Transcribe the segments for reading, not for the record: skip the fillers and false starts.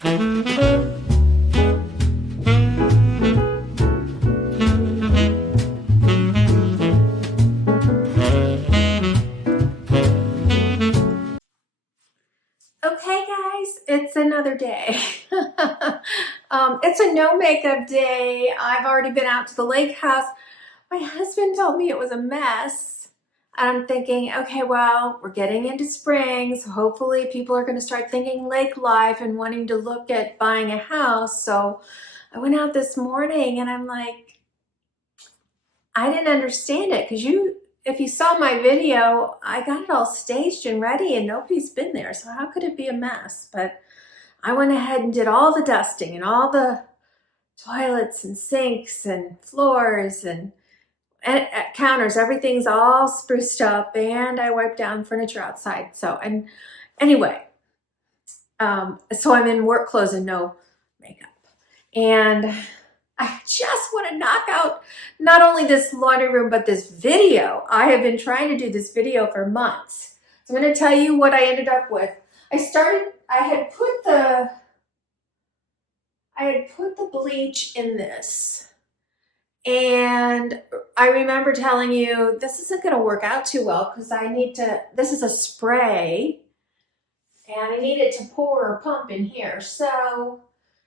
Okay guys, it's another day. It's a no makeup day. I've already been out to the lake house. My husband told me it was a mess. I'm thinking, okay, well, we're getting into spring, so hopefully people are going to start thinking lake life and wanting to look at buying a house. So I went out this morning and I'm like, I didn't understand it because if you saw my video, I got it all staged and ready and nobody's been there. So how could it be a mess? But I went ahead and did all the dusting and all the toilets and sinks and floors and counters. Everything's all spruced up and I wiped down furniture outside. So, and anyway, so I'm in work clothes and no makeup. And I just want to knock out not only this laundry room, but this video. I have been trying to do this video for months. So I'm going to tell you what I ended up with. I had put the bleach in this. And I remember telling you, this isn't going to work out too well because this is a spray and I needed to pour or pump in here. So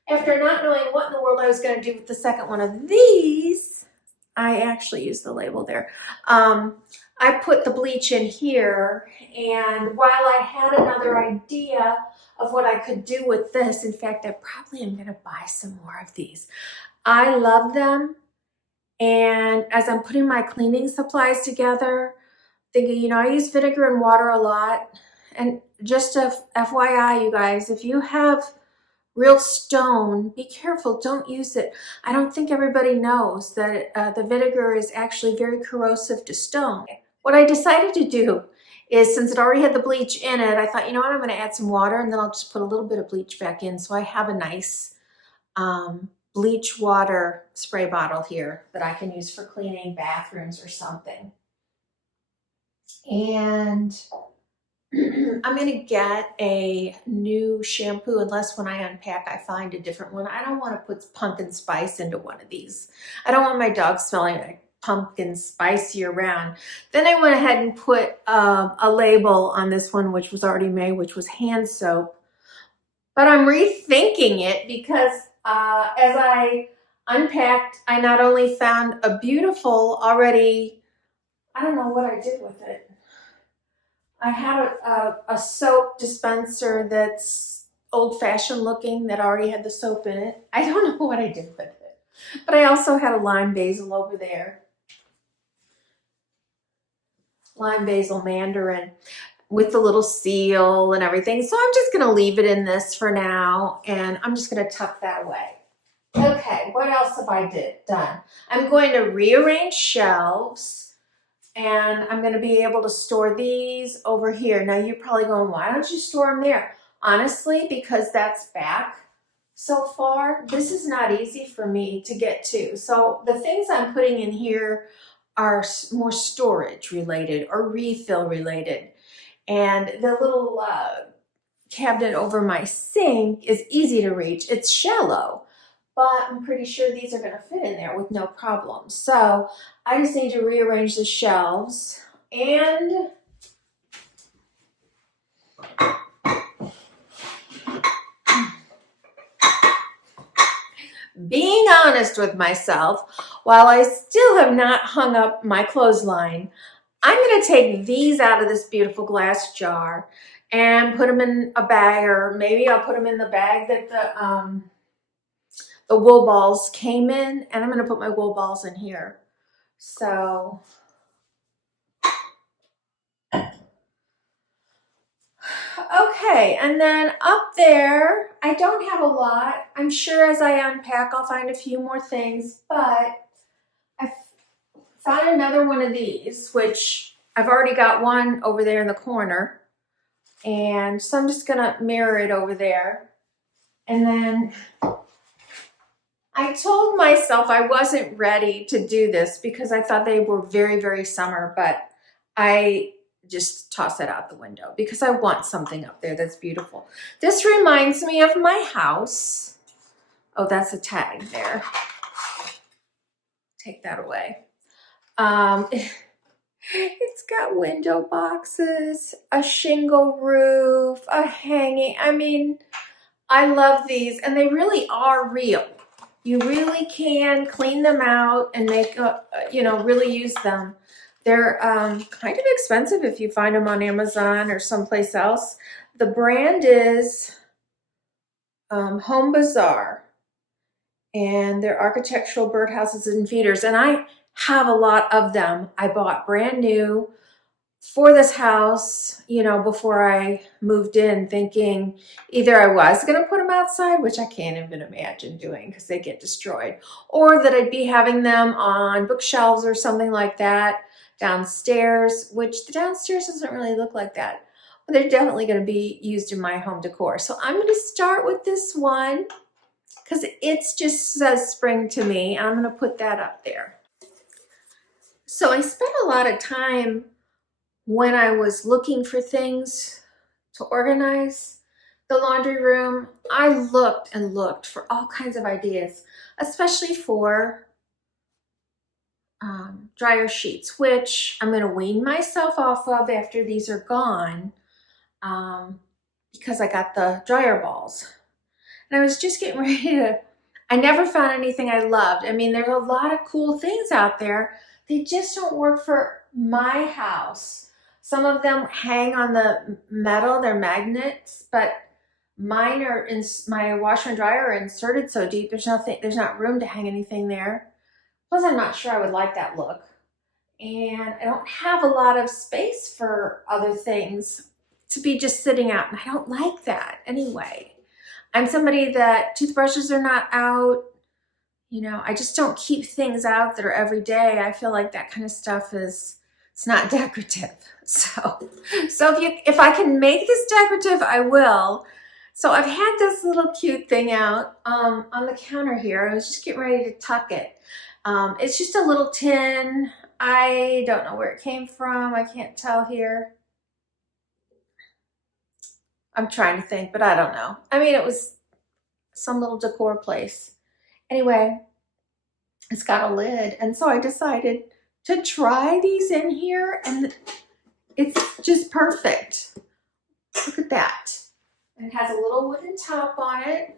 after not knowing what in the world I was going to do with the second one of these, I actually used the label there. I put the bleach in here, and while I had another idea of what I could do with this, in fact, I probably am going to buy some more of these. I love them, and as I'm putting my cleaning supplies together, thinking, I use vinegar and water a lot, and just a FYI, you guys, if you have real stone, be careful, don't use it. I don't think everybody knows that the vinegar is actually very corrosive to stone. What I decided to do is, since it already had the bleach in it, I thought, you know what, I'm going to add some water and then I'll just put a little bit of bleach back in. So I have a nice bleach water spray bottle here that I can use for cleaning bathrooms or something. And I'm going to get a new shampoo unless when I unpack I find a different one. I don't want to put pumpkin spice into one of these. I don't want my dog smelling like pumpkin spice year round. Then I went ahead and put a label on this one, which was already made, which was hand soap. But I'm rethinking it because as I unpacked, I not only found a beautiful already, I don't know what I did with it. I had a soap dispenser that's old-fashioned looking that already had the soap in it. I don't know what I did with it. But I also had a lime basil over there. Lime basil mandarin with the little seal and everything. So I'm just going to leave it in this for now, and I'm just going to tuck that away. Okay, what else have I done? I'm going to rearrange shelves. And I'm going to be able to store these over here. Now you're probably going, why don't you store them there? Honestly, because that's back so far. This is not easy for me to get to. So the things I'm putting in here are more storage related or refill related. And the little cabinet over my sink is easy to reach. It's shallow, but I'm pretty sure these are going to fit in there with no problem. So I just need to rearrange the shelves. And being honest with myself, while I still have not hung up my clothesline, I'm going to take these out of this beautiful glass jar and put them in a bag, or maybe I'll put them in the bag that the wool balls came in, and I'm going to put my wool balls in here. So okay, and then up there, I don't have a lot. I'm sure as I unpack, I'll find a few more things, but I found another one of these, which I've already got one over there in the corner. And so I'm just going to mirror it over there. And then I told myself I wasn't ready to do this because I thought they were very, very summer, but I just toss that out the window because I want something up there that's beautiful. This reminds me of my house. Oh, that's a tag there. Take that away. It's got window boxes, a shingle roof, a hanging. I mean, I love these, and they really are real. You really can clean them out and make, really use them. They're kind of expensive if you find them on Amazon or someplace else. The brand is Home Bazaar, and they're architectural birdhouses and feeders, and I have a lot of them. I bought brand new for this house, before I moved in, thinking either I was going to put them outside, which I can't even imagine doing because they get destroyed, or that I'd be having them on bookshelves or something like that downstairs, which the downstairs doesn't really look like that. But they're definitely going to be used in my home decor. So I'm going to start with this one because it just says spring to me. I'm going to put that up there. So I spent a lot of time when I was looking for things to organize the laundry room. I looked and looked for all kinds of ideas, especially for dryer sheets, which I'm going to wean myself off of after these are gone because I got the dryer balls. And I was just getting ready to, I never found anything I loved. I mean, there's a lot of cool things out there. They just don't work for my house. Some of them hang on the metal, they're magnets, but mine are in my washer and dryer are inserted so deep, there's not room to hang anything there. Plus, I'm not sure I would like that look. And I don't have a lot of space for other things to be just sitting out, and I don't like that anyway. I'm somebody that toothbrushes are not out. I just don't keep things out that are every day. I feel like that kind of stuff it's not decorative. So if I can make this decorative, I will. So I've had this little cute thing out on the counter here. I was just getting ready to tuck it. It's just a little tin. I don't know where it came from. I can't tell here. I'm trying to think, but I don't know. I mean, it was some little decor place. Anyway, it's got a lid, and so I decided to try these in here, and it's just perfect. Look at that. And it has a little wooden top on it.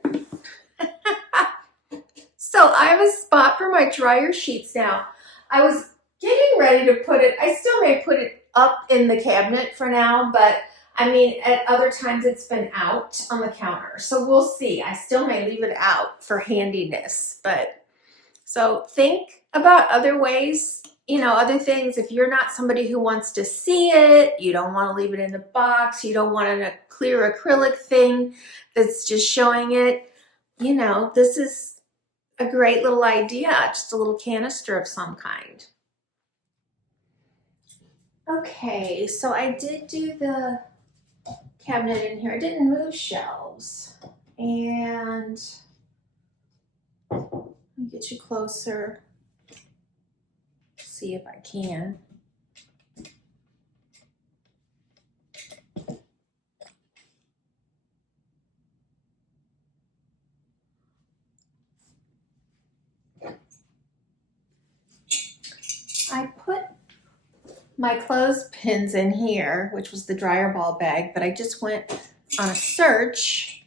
So I have a spot for my dryer sheets now. I was getting ready to put it, I still may put it up in the cabinet for now, but I mean, at other times it's been out on the counter. So we'll see. I still may leave it out for handiness, but so think about other ways, other things. If you're not somebody who wants to see it, you don't want to leave it in the box, you don't want a clear acrylic thing that's just showing it, this is a great little idea, just a little canister of some kind. Okay, so I did do the cabinet in here. I didn't move shelves, and let me get you closer, see if I can. I put my clothespins in here, which was the dryer ball bag, but I just went on a search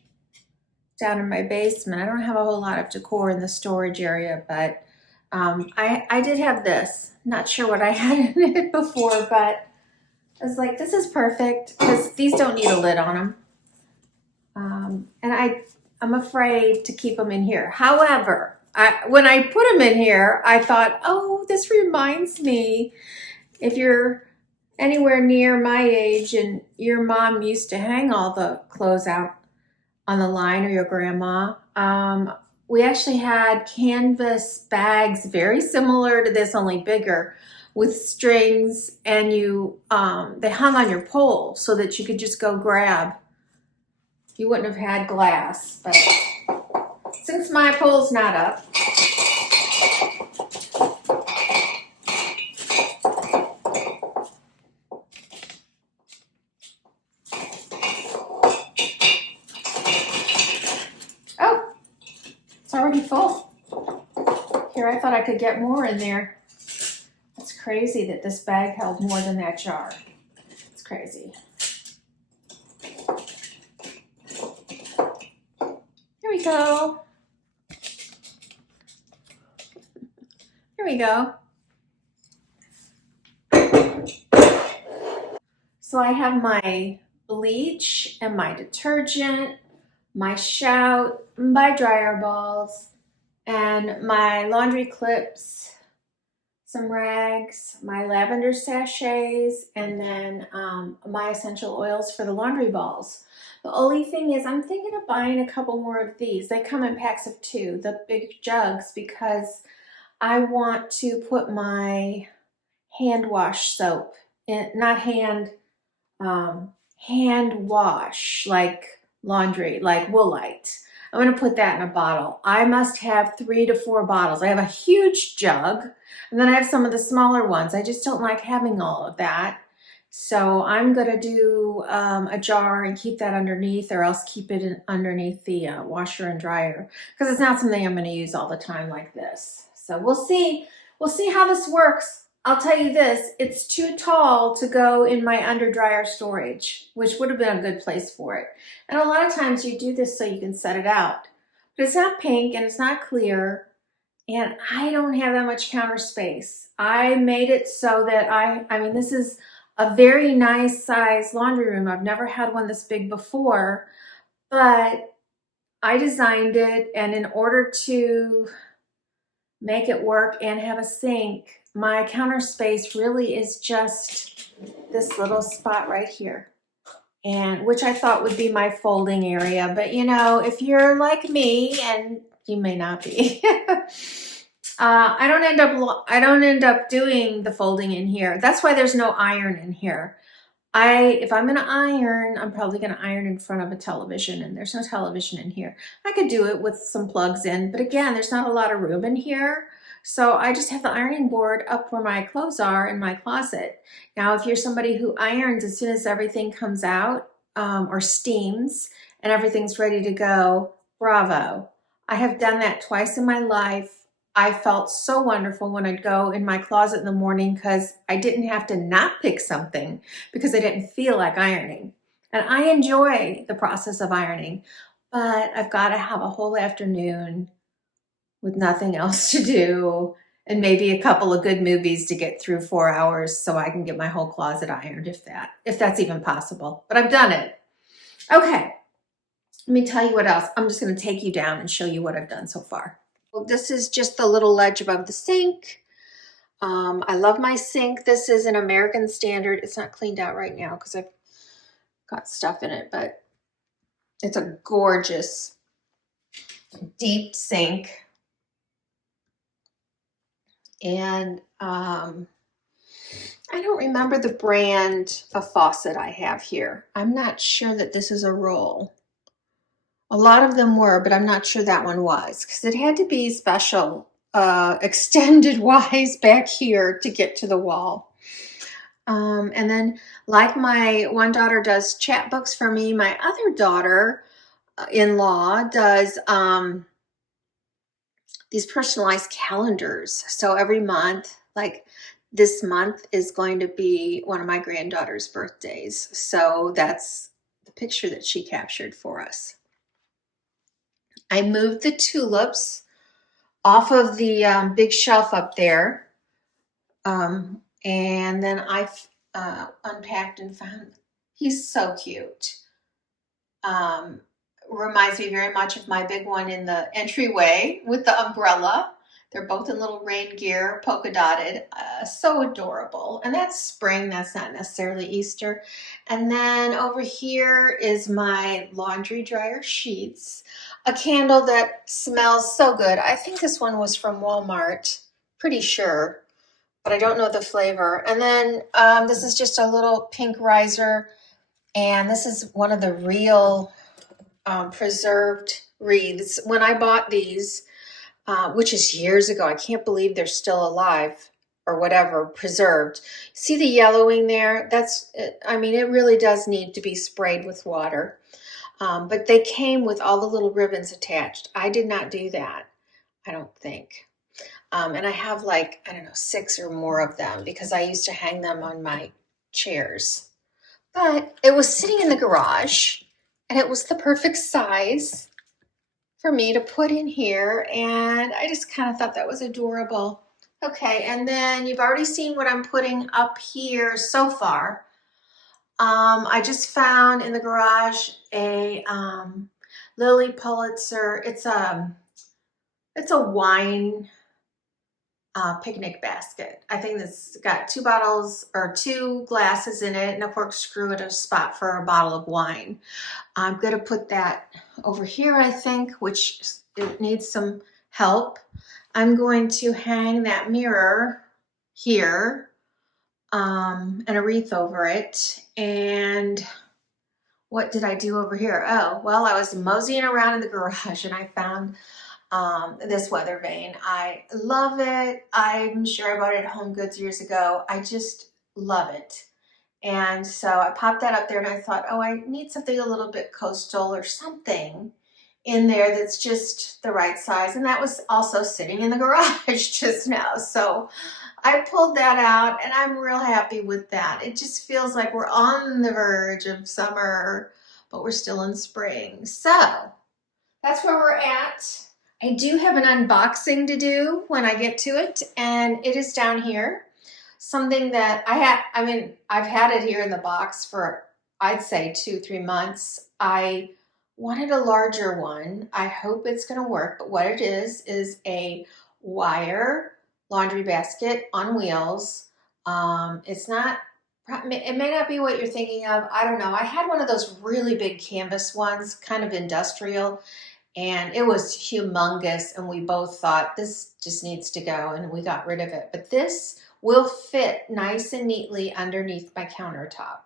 down in my basement. I don't have a whole lot of decor in the storage area, but I did have this. Not sure what I had in it before, but I was like, this is perfect because these don't need a lid on them. And I'm afraid to keep them in here. However, when I put them in here, I thought, oh, this reminds me, if you're anywhere near my age and your mom used to hang all the clothes out on the line, or your grandma, we actually had canvas bags very similar to this, only bigger, with strings, and they hung on your pole so that you could just go grab. You wouldn't have had glass, but since my pole's not up, already full. Here, I thought I could get more in there. It's crazy that this bag held more than that jar. It's crazy. Here we go. Here we go. So I have my bleach and my detergent, my Shout, my dryer balls, and my laundry clips, some rags, my lavender sachets, and then my essential oils for the laundry balls. The only thing is I'm thinking of buying a couple more of these. They come in packs of 2, the big jugs, because I want to put my hand wash soap in, not hand wash, like laundry, like Woolite. I'm going to put that in a bottle. I must have 3 to 4 bottles. I have a huge jug, and then I have some of the smaller ones. I just don't like having all of that. So I'm going to do a jar and keep that underneath, or else keep it underneath the washer and dryer, because it's not something I'm going to use all the time like this. So we'll see. We'll see how this works. I'll tell you this, it's too tall to go in my under dryer storage, which would have been a good place for it. And a lot of times you do this so you can set it out. But it's not pink and it's not clear, and I don't have that much counter space. I made it so that I mean, this is a very nice size laundry room. I've never had one this big before, but I designed it, and in order to make it work and have a sink, my counter space really is just this little spot right here, and which I thought would be my folding area. But you know, if you're like me, and you may not be, I don't end up doing the folding in here. That's why there's no iron in here. If I'm gonna iron, I'm probably gonna iron in front of a television, and there's no television in here. I could do it with some plugs in, but again, there's not a lot of room in here. So I just have the ironing board up where my clothes are in my closet. Now, if you're somebody who irons as soon as everything comes out, or steams, and everything's ready to go, bravo. I have done that twice in my life. I felt so wonderful when I'd go in my closet in the morning, because I didn't have to not pick something because I didn't feel like ironing. And I enjoy the process of ironing, but I've got to have a whole afternoon with nothing else to do, and maybe a couple of good movies to get through 4 hours so I can get my whole closet ironed, if that's even possible. But I've done it. Okay, let me tell you what else. I'm just going to take you down and show you what I've done so far. Well, this is just the little ledge above the sink. I love my sink. This is an American Standard. It's not cleaned out right now because I've got stuff in it, but it's a gorgeous deep sink. And I don't remember the brand of faucet I have here. I'm not sure that this is a roll. A lot of them were, but I'm not sure that one was, because it had to be special, extended wise back here to get to the wall. And then, like my one daughter does chapbooks for me, my other daughter-in-law does these personalized calendars. So every month, like this month is going to be one of my granddaughter's birthdays. So that's the picture that she captured for us. I moved the tulips off of the big shelf up there. And then I unpacked and found, he's so cute. Reminds me very much of my big one in the entryway with the umbrella. They're both in little rain gear, polka dotted, so adorable. And that's spring, that's not necessarily Easter. And then over here is my laundry dryer sheets, a candle that smells so good. I think this one was from Walmart, pretty sure, but I don't know the flavor. And then this is just a little pink riser, and this is one of the real preserved wreaths. When I bought these, which is years ago, I can't believe they're still alive or whatever, preserved. See the yellowing there? I mean, it really does need to be sprayed with water. But they came with all the little ribbons attached. I did not do that. I don't think. And I have like, I don't know, 6 or more of them because I used to hang them on my chairs. But it was sitting in the garage and it was the perfect size for me to put in here. And I just kind of thought that was adorable. Okay, and then you've already seen what I'm putting up here so far. I just found in the garage a Lily Pulitzer. It's a wine picnic basket. I think it's got 2 bottles or 2 glasses in it and a corkscrew at a spot for a bottle of wine. I'm going to put that over here, I think, which it needs some help. I'm going to hang that mirror here and a wreath over it. And what did I do over here? Oh, well, I was moseying around in the garage and I found this weather vane. I love it. I'm sure I bought it at Home Goods years ago. I just love it. And so I popped that up there and I thought, oh, I need something a little bit coastal or something in there that's just the right size. And that was also sitting in the garage just now. So I pulled that out and I'm real happy with that. It just feels like we're on the verge of summer, but we're still in spring. So that's where we're at. I do have an unboxing to do when I get to it, and it is down here. Something that I've had it here in the box for, I'd say 2-3 months. I wanted a larger one. I hope it's going to work, but what it is a wire laundry basket on wheels. It may not be what you're thinking of. I don't know. I had one of those really big canvas ones, kind of industrial, and it was humongous, and we both thought this just needs to go, and we got rid of it. But this will fit nice and neatly underneath my countertop.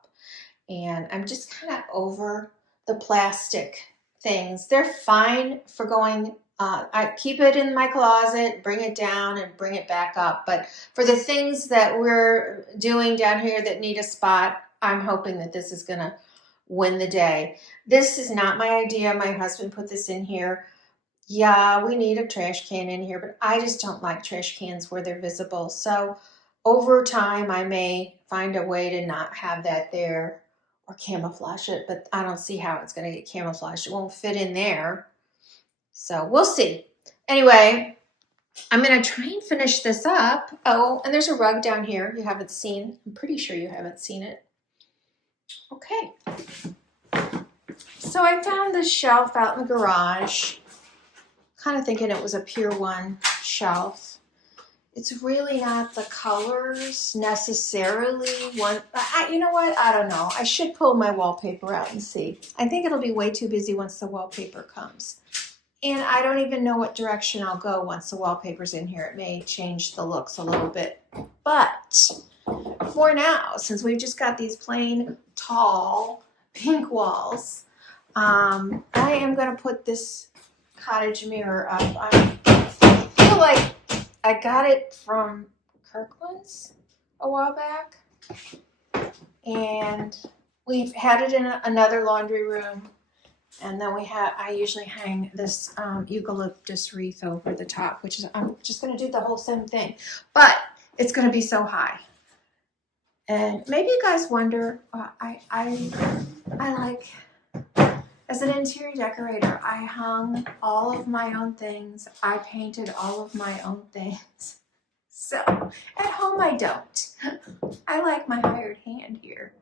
And I'm just kind of over the plastic things. They're fine for going, I keep it in my closet, bring it down and bring it back up. But for the things that we're doing down here that need a spot, I'm hoping that this is going to win the day. This is not my idea. My husband put this in here. Yeah, we need a trash can in here, but I just don't like trash cans where they're visible. So over time, I may find a way to not have that there or camouflage it, but I don't see how it's going to get camouflaged. It won't fit in there. So we'll see. Anyway, I'm going to try and finish this up. Oh, and there's a rug down here you haven't seen. I'm pretty sure you haven't seen it. Okay. So I found this shelf out in the garage. Kind of thinking it was a Pier 1 shelf. It's really not the colors necessarily. You know what? I don't know. I should pull my wallpaper out and see. I think it'll be way too busy once the wallpaper comes. And I don't even know what direction I'll go once the wallpaper's in here. It may change the looks a little bit. But for now, since we've just got these plain, tall, pink walls, I am going to put this cottage mirror up. I feel like I got it from Kirkland's a while back, and we've had it in another laundry room, and then I usually hang this eucalyptus wreath over the top, which is, I'm just going to do the whole same thing, but it's going to be so high. And maybe you guys wonder, I like, as an interior decorator, I hung all of my own things. I painted all of my own things. So at home, I don't. I like my hired hand here.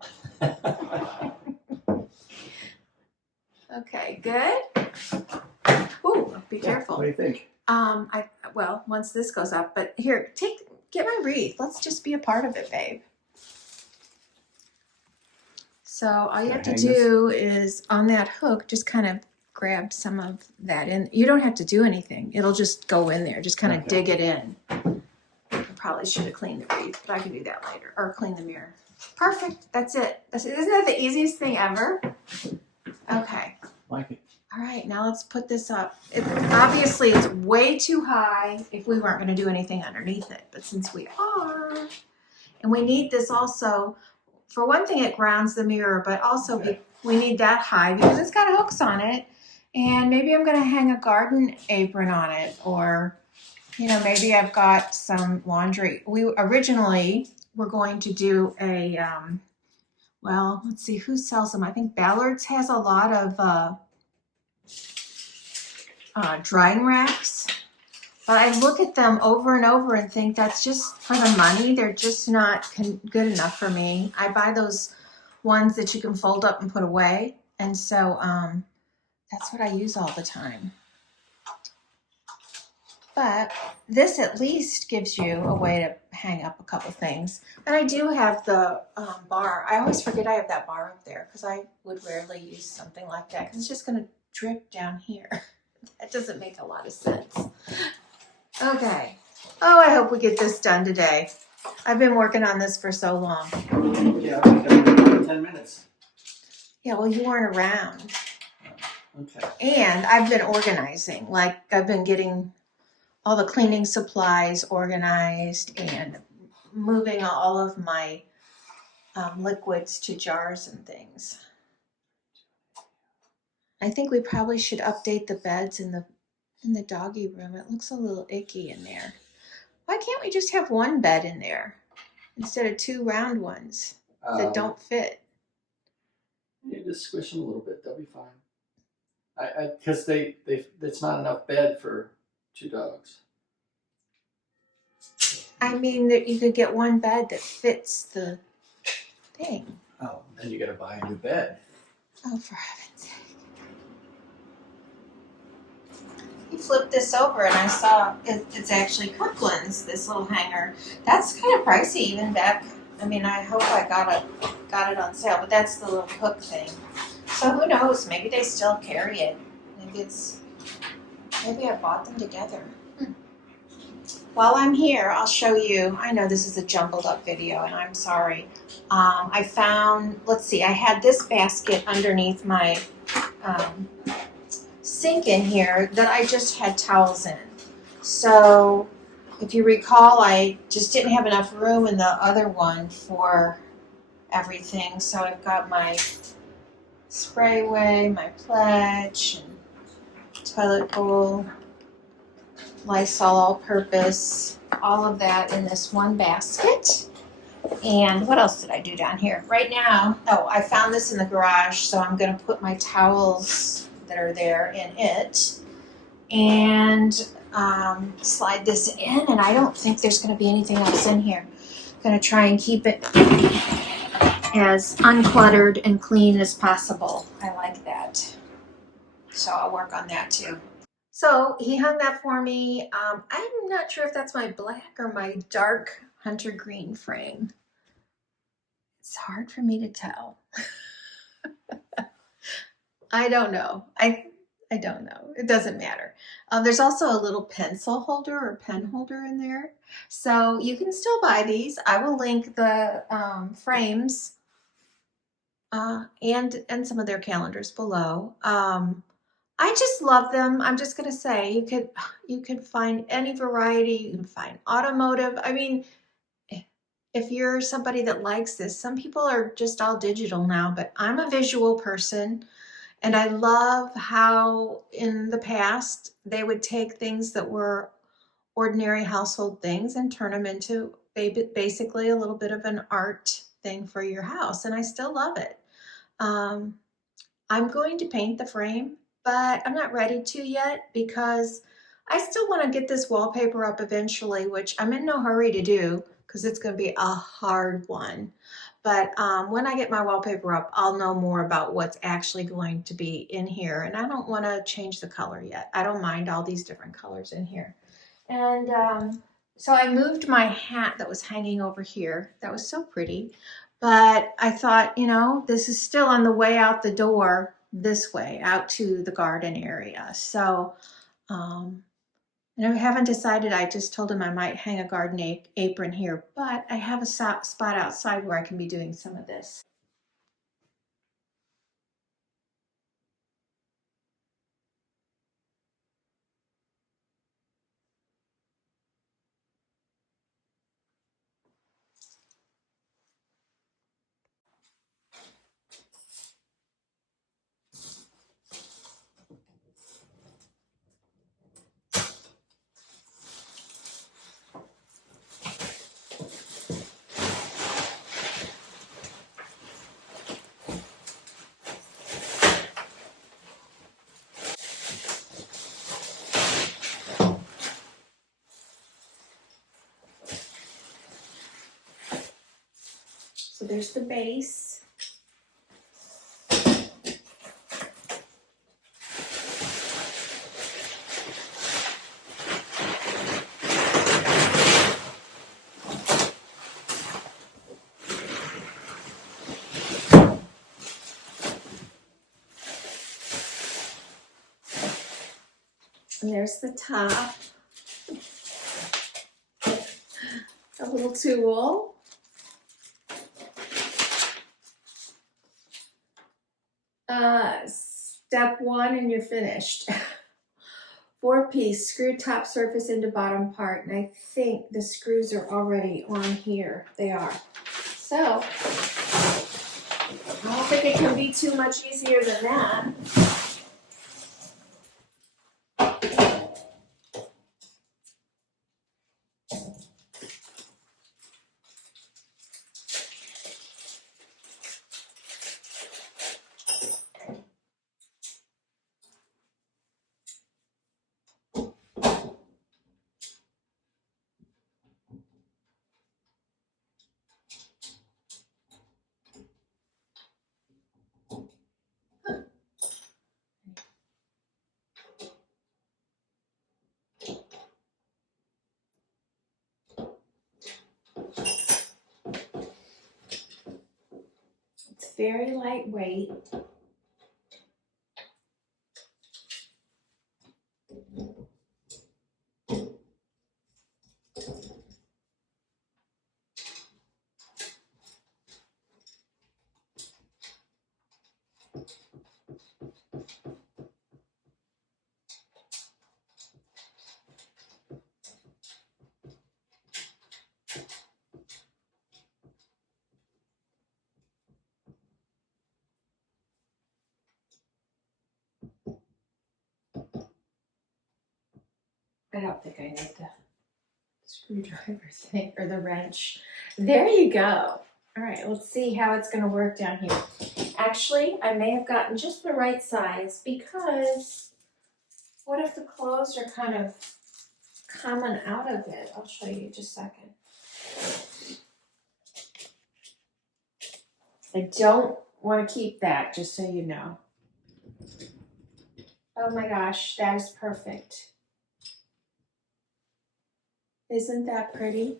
Okay, good. Ooh, be careful. What do you think? Well, once this goes up, but here, get my wreath. Let's just be a part of it, babe. So all you have to do is on that hook, just kind of grab some of that in. You don't have to do anything. It'll just go in there. Just kind of dig it in. I probably should have cleaned the wreath, but I can do that later. Or clean the mirror. Perfect. That's it. Isn't that the easiest thing ever? Okay. Like it. All right. Now let's put this up. Obviously, it's way too high if we weren't going to do anything underneath it. But since we are, and we need this also. For one thing, it grounds the mirror, but also we need that high because it's got hooks on it. And maybe I'm going to hang a garden apron on it or you know, maybe I've got some laundry. We originally were going to do a, well, let's see who sells them. I think Ballard's has a lot of drying racks. But I look at them over and over and think that's just for the money. They're just not good enough for me. I buy those ones that you can fold up and put away. And so that's what I use all the time. But this at least gives you a way to hang up a couple things. And I do have the bar. I always forget I have that bar up there because I would rarely use something like that because it's just going to drip down here. That doesn't make a lot of sense. Okay. Oh, I hope we get this done today. I've been working on this for so long. Yeah, we got 10 minutes. Yeah, well, you weren't around. Okay. And I've been organizing. Like, I've been getting all the cleaning supplies organized and moving all of my liquids to jars and things. I think we probably should update the beds in the doggy room. It looks a little icky in there. Why can't we just have one bed in there instead of two round ones that don't fit? You just squish them a little bit; they'll be fine. Because it's not enough bed for 2 dogs. I mean, that you could get one bed that fits the thing. Oh, then you got to buy a new bed. Oh, for heaven's sake! You flipped this over and I saw it's actually Kirkland's, this little hanger. That's kind of pricey even back. I mean, I hope I got it on sale, but that's the little hook thing. So who knows? Maybe they still carry it. Maybe I bought them together. While I'm here, I'll show you. I know this is a jumbled up video and I'm sorry. I found, let's see, I had this basket underneath my sink in here that I just had towels in. So if you recall, I just didn't have enough room in the other one for everything. So I've got my Sprayway, my Pledge, and toilet bowl, Lysol all-purpose, all of that in this one basket. And what else did I do down here? Right now, oh, I found this in the garage, so I'm going to put my towels that are there in it and slide this in, and I don't think there's going to be anything else in here. I'm going to try and keep it as uncluttered and clean as possible. I like that. So I'll work on that too. So he hung that for me. I'm not sure if that's my black or my dark hunter green frame. It's hard for me to tell. I don't know. I don't know. It doesn't matter. There's also a little pencil holder or pen holder in there. So you can still buy these. I will link the frames and some of their calendars below. I just love them. I'm just going to say you could find any variety. You can find automotive. I mean, if you're somebody that likes this, some people are just all digital now, but I'm a visual person. And I love how in the past they would take things that were ordinary household things and turn them into basically a little bit of an art thing for your house. And I still love it. I'm going to paint the frame, but I'm not ready to yet because I still want to get this wallpaper up eventually, which I'm in no hurry to do because it's going to be a hard one. But when I get my wallpaper up, I'll know more about what's actually going to be in here. And I don't want to change the color yet. I don't mind all these different colors in here. And so I moved my hat that was hanging over here. That was so pretty. But I thought, you know, this is still on the way out the door this way, out to the garden area. So, and I haven't decided. I just told him I might hang a garden apron here, but I have a spot outside where I can be doing some of this. there's the base. And there's the top. A little tool. Step 1 and you're finished. 4-piece screw top surface into bottom part, and I think the screws are already on here. They are. So I don't think it can be too much easier than that. It's very lightweight. I don't think I need the screwdriver thing or the wrench. There you go. All right, let's see how it's going to work down here. Actually, I may have gotten just the right size, because what if the clothes are kind of coming out of it? I'll show you in just a second. I don't want to keep that, just so you know. Oh my gosh, that is perfect. Isn't that pretty?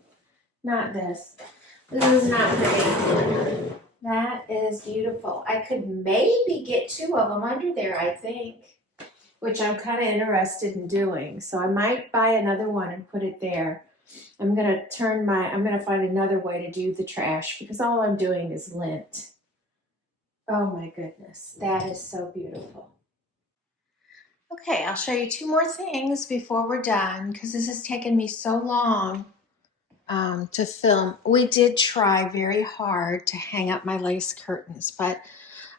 Not this. This is not pretty. That is beautiful. I could maybe get 2 of them under there, I think, which I'm kind of interested in doing. So I might buy another one and put it there. I'm going to find another way to do the trash, because all I'm doing is lint. Oh my goodness, that is so beautiful. Okay, I'll show you 2 more things before we're done, because this has taken me so long to film. We did try very hard to hang up my lace curtains, but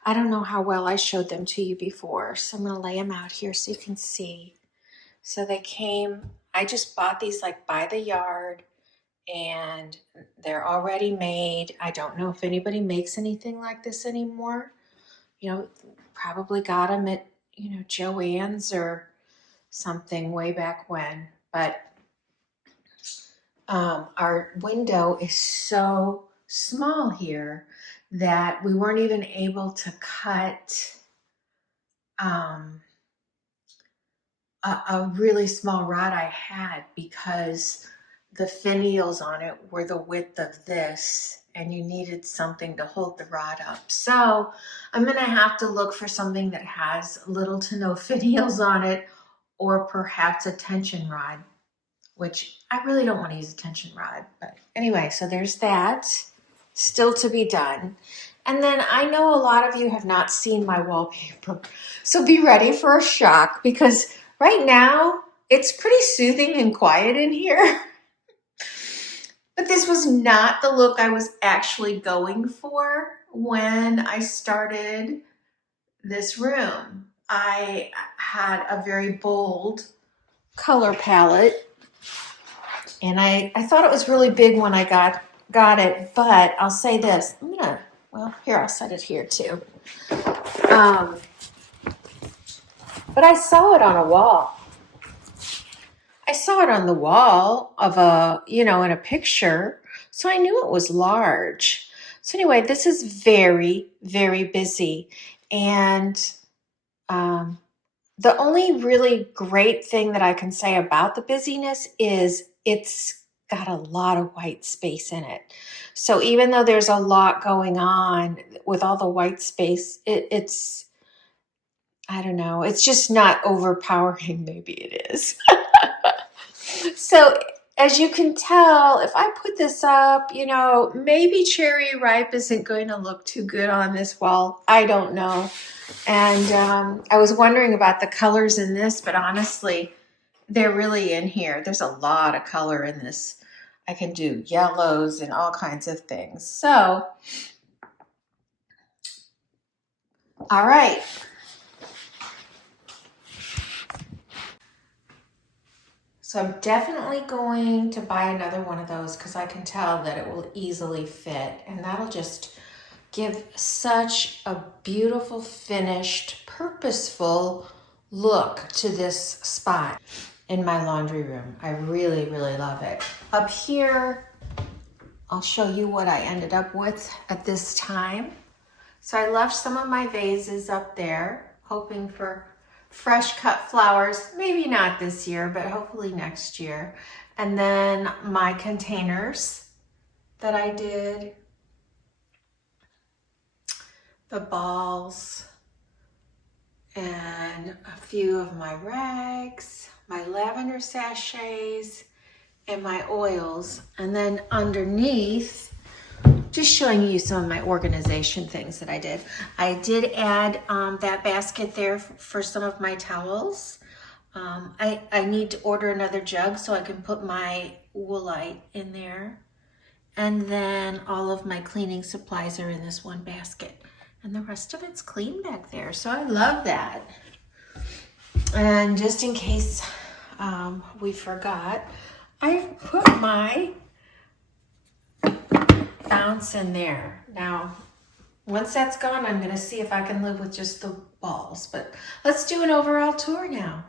I don't know how well I showed them to you before. So I'm going to lay them out here so you can see. So they came, I just bought these like by the yard, and they're already made. I don't know if anybody makes anything like this anymore. You know, probably got them at, Joann's or something way back when. But our window is so small here that we weren't even able to cut a really small rod I had, because the finials on it were the width of this, and you needed something to hold the rod up. So I'm going to have to look for something that has little to no finials on it, or perhaps a tension rod, which I really don't want to use a tension rod. But anyway, so there's that still to be done. And then I know a lot of you have not seen my wallpaper, so be ready for a shock, because right now it's pretty soothing and quiet in here. But this was not the look I was actually going for when I started this room. I had a very bold color palette, and I thought it was really big when I got it, but I'll say this. I'll set it here too. But I saw it on a wall. I saw it on the wall of in a picture, so I knew it was large. So anyway, this is very, very busy. And the only really great thing that I can say about the busyness is it's got a lot of white space in it. So even though there's a lot going on with all the white space, it's, I don't know, it's just not overpowering. Maybe it is. So as you can tell, if I put this up, maybe cherry ripe isn't going to look too good on this wall. I don't know. And I was wondering about the colors in this, but honestly, they're really in here. There's a lot of color in this. I can do yellows and all kinds of things. So, all right. So I'm definitely going to buy another one of those because I can tell that it will easily fit, and that'll just give such a beautiful, finished, purposeful look to this spot in my laundry room. I really, really love it. Up here, I'll show you what I ended up with at this time. So I left some of my vases up there, hoping for fresh cut flowers. Maybe not this year, but hopefully next year. And then my containers that I did, the balls, and a few of my rags, my lavender sachets, and my oils. And then underneath, just showing you some of my organization things that I did. I did add that basket there for some of my towels. I need to order another jug so I can put my woolite in there. And then all of my cleaning supplies are in this one basket. And the rest of it's clean back there. So I love that. And just in case we forgot, I put my bounce in there. Now, once that's gone, I'm going to see if I can live with just the balls. But let's do an overall tour now.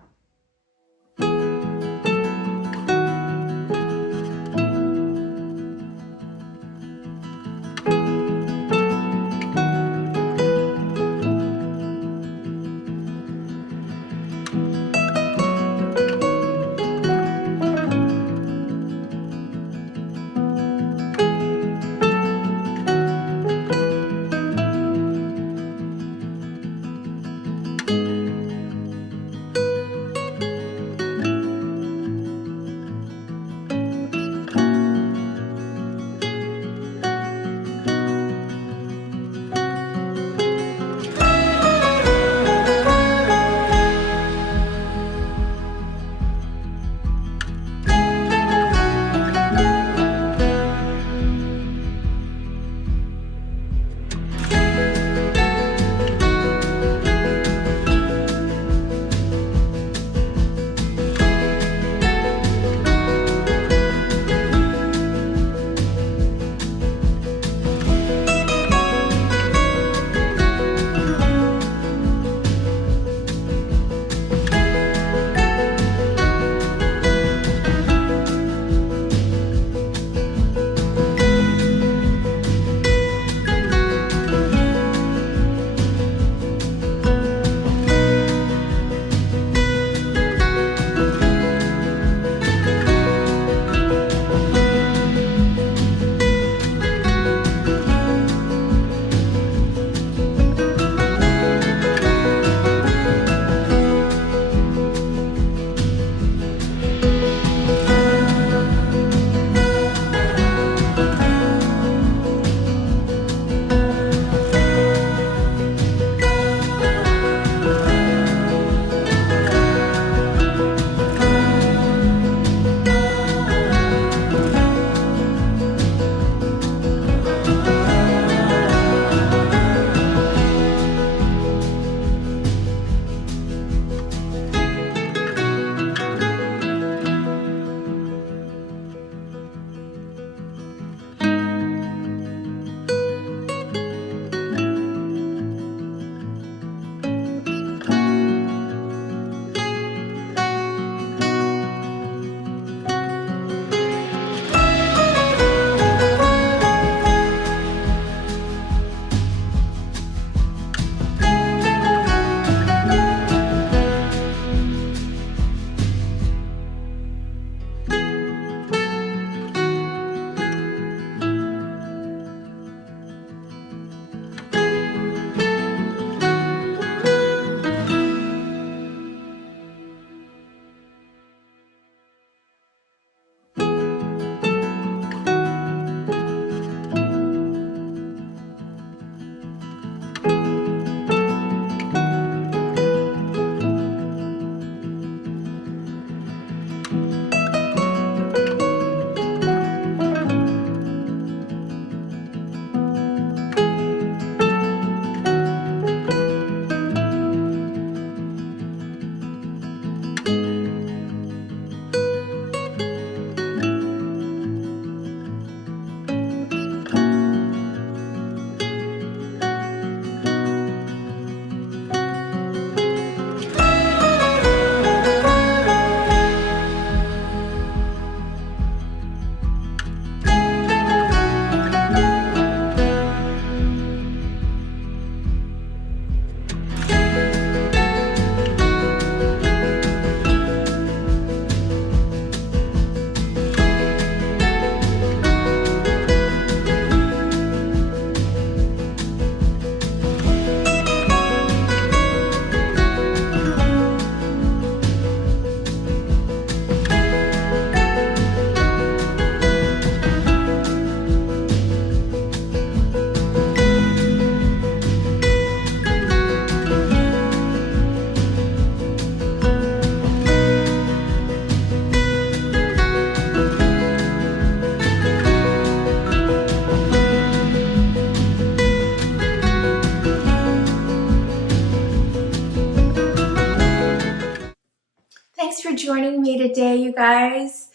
joining me today, you guys.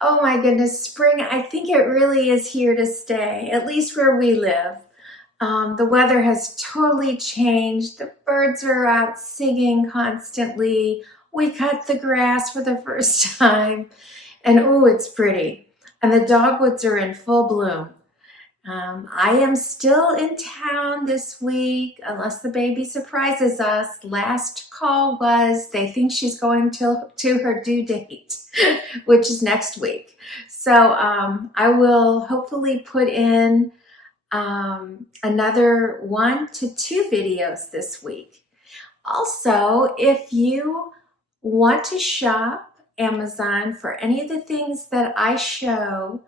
Oh my goodness, spring, I think it really is here to stay, at least where we live. The weather has totally changed. The birds are out singing constantly. We cut the grass for the first time, and ooh, it's pretty. And the dogwoods are in full bloom. I am still in town this week, unless the baby surprises us. Last call was they think she's going to her due date, which is next week. So I will hopefully put in another 1 to 2 videos this week. Also, if you want to shop Amazon for any of the things that I show,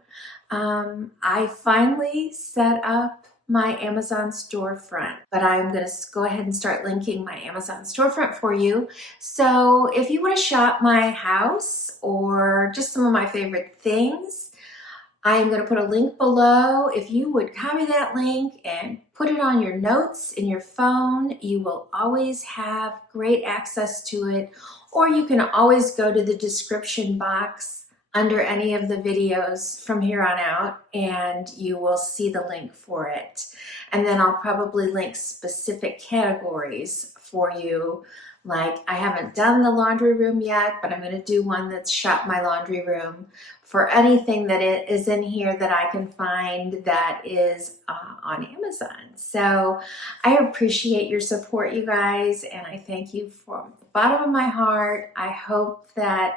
I finally set up my Amazon storefront, but I'm going to go ahead and start linking my Amazon storefront for you. So if you want to shop my house or just some of my favorite things, I am going to put a link below. If you would copy that link and put it on your notes in your phone, you will always have great access to it. Or you can always go to the description box under any of the videos from here on out, and you will see the link for it. And then I'll probably link specific categories for you. Like, I haven't done the laundry room yet, but I'm going to do one that's shop my laundry room for anything that is in here that I can find that is on Amazon. So I appreciate your support, you guys, and I thank you from the bottom of my heart. I hope that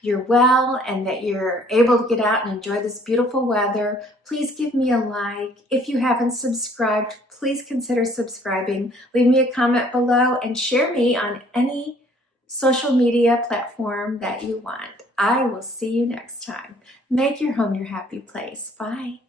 you're well and that you're able to get out and enjoy this beautiful weather. Please give me a like. If you haven't subscribed, please consider subscribing. Leave me a comment below and share me on any social media platform that you want. I will see you next time. Make your home your happy place. Bye.